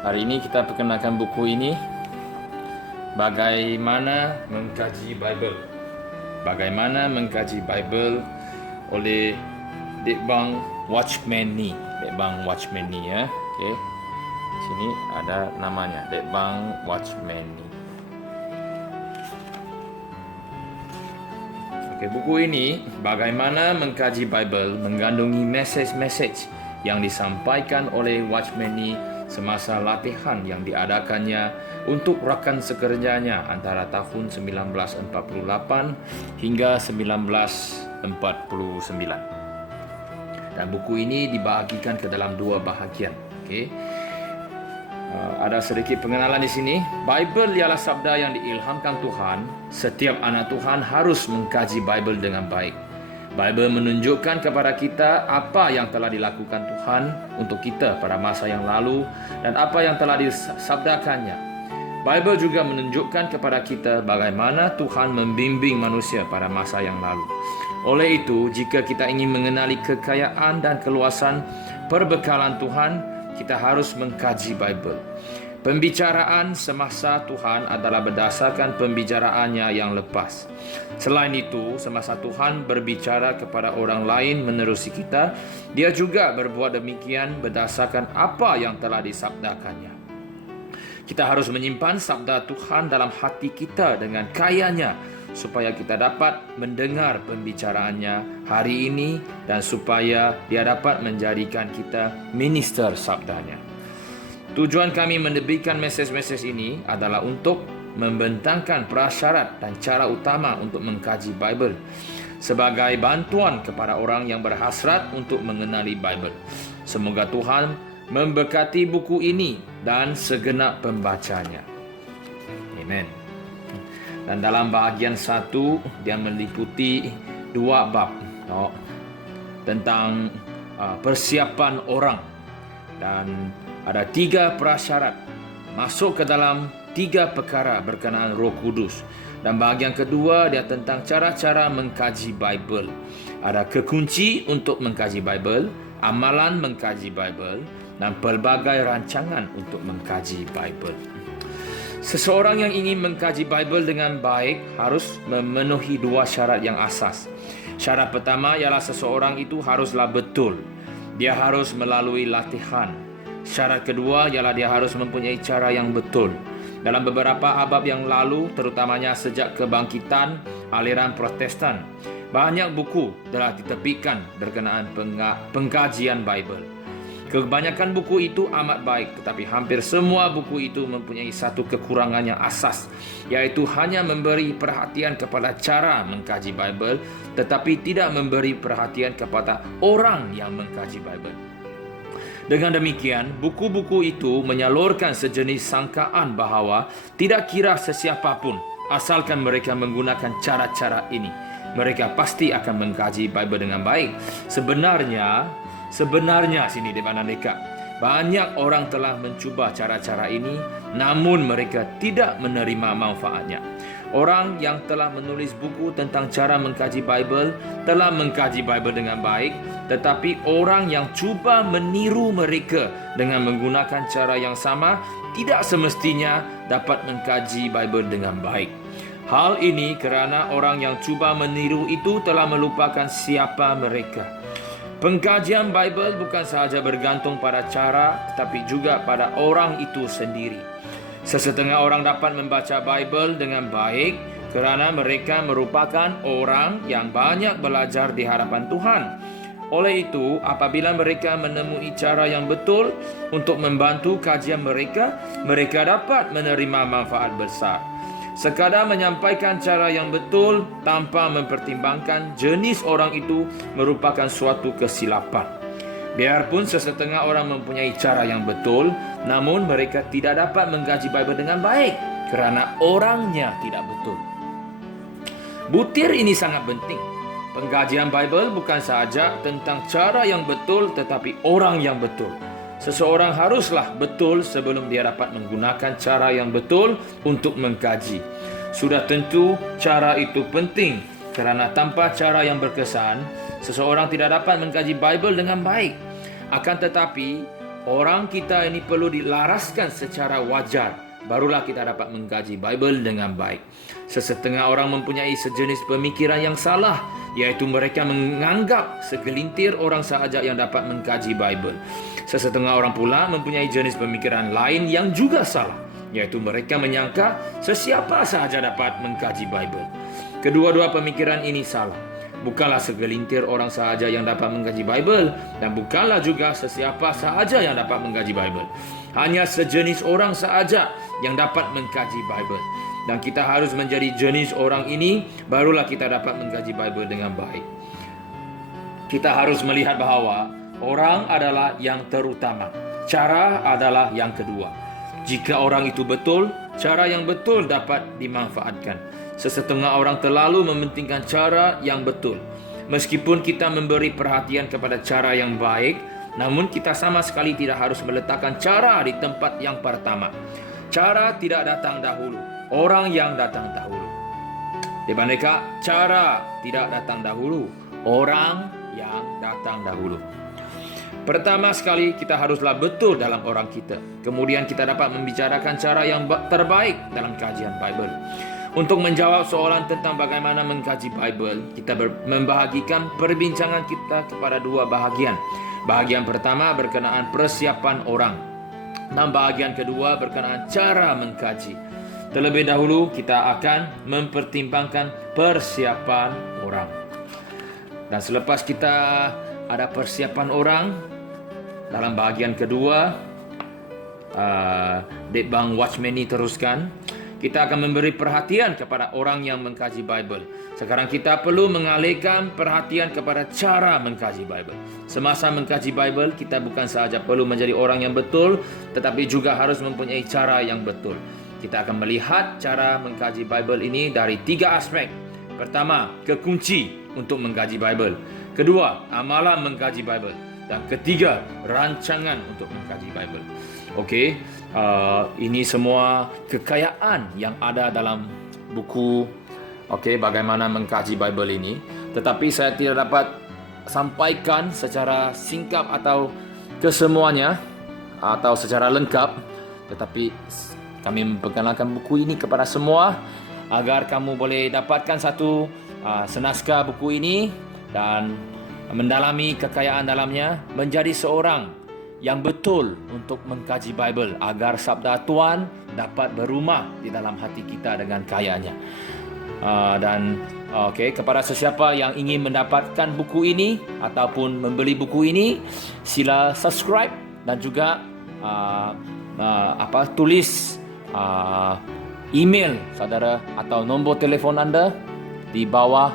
Hari ini kita perkenalkan buku ini, Bagaimana Mengkaji Bible. Bagaimana Mengkaji Bible oleh Dekbang Watchman Nee. Dekbang Watchman Nee ya. Okey. Sini ada namanya, Dekbang Watchman Nee. Okey, buku ini Bagaimana Mengkaji Bible mengandungi mesej-mesej yang disampaikan oleh Watchman Nee semasa latihan yang diadakannya untuk rakan sekerjanya antara tahun 1948 hingga 1949. Dan buku ini dibahagikan ke dalam dua bahagian. Okey. Ada sedikit pengenalan di sini. Bible ialah sabda yang diilhamkan Tuhan. Setiap anak Tuhan harus mengkaji Bible dengan baik. Bible menunjukkan kepada kita apa yang telah dilakukan Tuhan untuk kita pada masa yang lalu dan apa yang telah disabdakannya. Bible juga menunjukkan kepada kita bagaimana Tuhan membimbing manusia pada masa yang lalu. Oleh itu, jika kita ingin mengenali kekayaan dan keluasan perbekalan Tuhan, kita harus mengkaji Bible. Pembicaraan semasa Tuhan adalah berdasarkan pembicaraannya yang lepas. Selain itu, semasa Tuhan berbicara kepada orang lain menerusi kita, Dia juga berbuat demikian berdasarkan apa yang telah disabdakannya. Kita harus menyimpan sabda Tuhan dalam hati kita dengan kayanya, supaya kita dapat mendengar pembicaraannya hari ini dan supaya Dia dapat menjadikan kita minister sabdanya. Tujuan kami menerbitkan mesej-mesej ini adalah untuk membentangkan prasyarat dan cara utama untuk mengkaji Bible sebagai bantuan kepada orang yang berhasrat untuk mengenali Bible. Semoga Tuhan memberkati buku ini dan segenap pembacanya. Amen. Dan dalam bahagian 1 dia meliputi 2 bab tentang persiapan orang, dan ada 3 prasyarat masuk ke dalam 3 perkara berkenaan Roh Kudus. Dan bahagian kedua dia tentang cara-cara mengkaji Bible. Ada kekunci untuk mengkaji Bible, amalan mengkaji Bible, dan pelbagai rancangan untuk mengkaji Bible. Seseorang yang ingin mengkaji Bible dengan baik harus memenuhi 2 syarat yang asas. Syarat pertama ialah seseorang itu haruslah betul. Dia harus melalui latihan. Syarat kedua ialah dia harus mempunyai cara yang betul. Dalam beberapa abad yang lalu, terutamanya sejak kebangkitan aliran Protestan, banyak buku telah diterbitkan berkenaan pengkajian Bible. Kebanyakan buku itu amat baik, tetapi hampir semua buku itu mempunyai satu kekurangan yang asas, iaitu hanya memberi perhatian kepada cara mengkaji Bible, tetapi tidak memberi perhatian kepada orang yang mengkaji Bible. Dengan demikian, buku-buku itu menyalurkan sejenis sangkaan bahawa tidak kira sesiapa pun, asalkan mereka menggunakan cara-cara ini, mereka pasti akan mengkaji Bible dengan baik. Sebenarnya sini di mana mereka, banyak orang telah mencuba cara-cara ini, namun mereka tidak menerima manfaatnya. Orang yang telah menulis buku tentang cara mengkaji Bible telah mengkaji Bible dengan baik, tetapi orang yang cuba meniru mereka dengan menggunakan cara yang sama tidak semestinya dapat mengkaji Bible dengan baik. Hal ini kerana orang yang cuba meniru itu telah melupakan siapa mereka. Pengkajian Bible bukan sahaja bergantung pada cara, tetapi juga pada orang itu sendiri. Sesetengah orang dapat membaca Bible dengan baik kerana mereka merupakan orang yang banyak belajar di hadapan Tuhan. Oleh itu, apabila mereka menemui cara yang betul untuk membantu kajian mereka, mereka dapat menerima manfaat besar. Sekadar menyampaikan cara yang betul tanpa mempertimbangkan jenis orang itu merupakan suatu kesilapan. Biarpun sesetengah orang mempunyai cara yang betul, namun mereka tidak dapat mengkaji Bible dengan baik kerana orangnya tidak betul. Butir ini sangat penting. Pengkajian Bible bukan sahaja tentang cara yang betul, tetapi orang yang betul. Seseorang haruslah betul sebelum dia dapat menggunakan cara yang betul untuk mengkaji. Sudah tentu cara itu penting, kerana tanpa cara yang berkesan, seseorang tidak dapat mengkaji Bible dengan baik. Akan tetapi, orang kita ini perlu dilaraskan secara wajar, barulah kita dapat mengkaji Bible dengan baik. Sesetengah orang mempunyai sejenis pemikiran yang salah, iaitu mereka menganggap segelintir orang sahaja yang dapat mengkaji Bible. Sesetengah orang pula mempunyai jenis pemikiran lain yang juga salah, iaitu mereka menyangka sesiapa sahaja dapat mengkaji Bible. Kedua-dua pemikiran ini salah. Bukanlah segelintir orang sahaja yang dapat mengkaji Bible, dan bukanlah juga sesiapa sahaja yang dapat mengkaji Bible. Hanya sejenis orang sahaja yang dapat mengkaji Bible. Dan kita harus menjadi jenis orang ini, barulah kita dapat mengkaji Bible dengan baik. Kita harus melihat bahawa orang adalah yang terutama, cara adalah yang kedua. Jika orang itu betul, cara yang betul dapat dimanfaatkan. Sesetengah orang terlalu mementingkan cara yang betul. Meskipun kita memberi perhatian kepada cara yang baik, namun kita sama sekali tidak harus meletakkan cara di tempat yang pertama. Cara tidak datang dahulu, orang yang datang dahulu. Dibandingkan cara tidak datang dahulu, orang yang datang dahulu. Pertama sekali, kita haruslah betul dalam orang kita. Kemudian kita dapat membicarakan cara yang terbaik dalam kajian Bible. Untuk menjawab soalan tentang bagaimana mengkaji Bible, kita membahagikan perbincangan kita kepada dua bahagian. Bahagian pertama berkenaan persiapan orang, dan bahagian kedua berkenaan cara mengkaji. Terlebih dahulu, kita akan mempertimbangkan persiapan orang. Dan selepas kita ada persiapan orang, dalam bahagian kedua, Bang Watchman ini teruskan, kita akan memberi perhatian kepada orang yang mengkaji Bible. Sekarang kita perlu mengalihkan perhatian kepada cara mengkaji Bible. Semasa mengkaji Bible, kita bukan sahaja perlu menjadi orang yang betul, tetapi juga harus mempunyai cara yang betul. Kita akan melihat cara mengkaji Bible ini dari 3 aspek. Pertama, kekunci untuk mengkaji Bible. Kedua, amalan mengkaji Bible. Dan ketiga, rancangan untuk mengkaji Bible. Okey, ini semua kekayaan yang ada dalam buku bagaimana mengkaji Bible ini. Tetapi saya tidak dapat sampaikan secara singkat atau kesemuanya atau secara lengkap. Tetapi kami memperkenalkan buku ini kepada semua agar kamu boleh dapatkan satu senaskah buku ini dan mendalami kekayaan dalamnya, menjadi seorang yang betul untuk mengkaji Bible agar sabda Tuhan dapat berumah di dalam hati kita dengan kayanya. Kepada sesiapa yang ingin mendapatkan buku ini ataupun membeli buku ini, sila subscribe dan juga tulis email saudara atau nombor telefon anda di bawah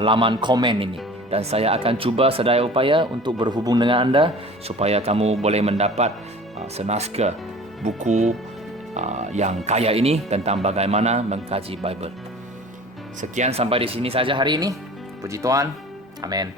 laman komen ini. Dan saya akan cuba sedaya upaya untuk berhubung dengan anda supaya kamu boleh mendapat senaskah buku yang kaya ini tentang bagaimana mengkaji Bible. Sekian sampai di sini saja hari ini. Puji Tuhan. Amin.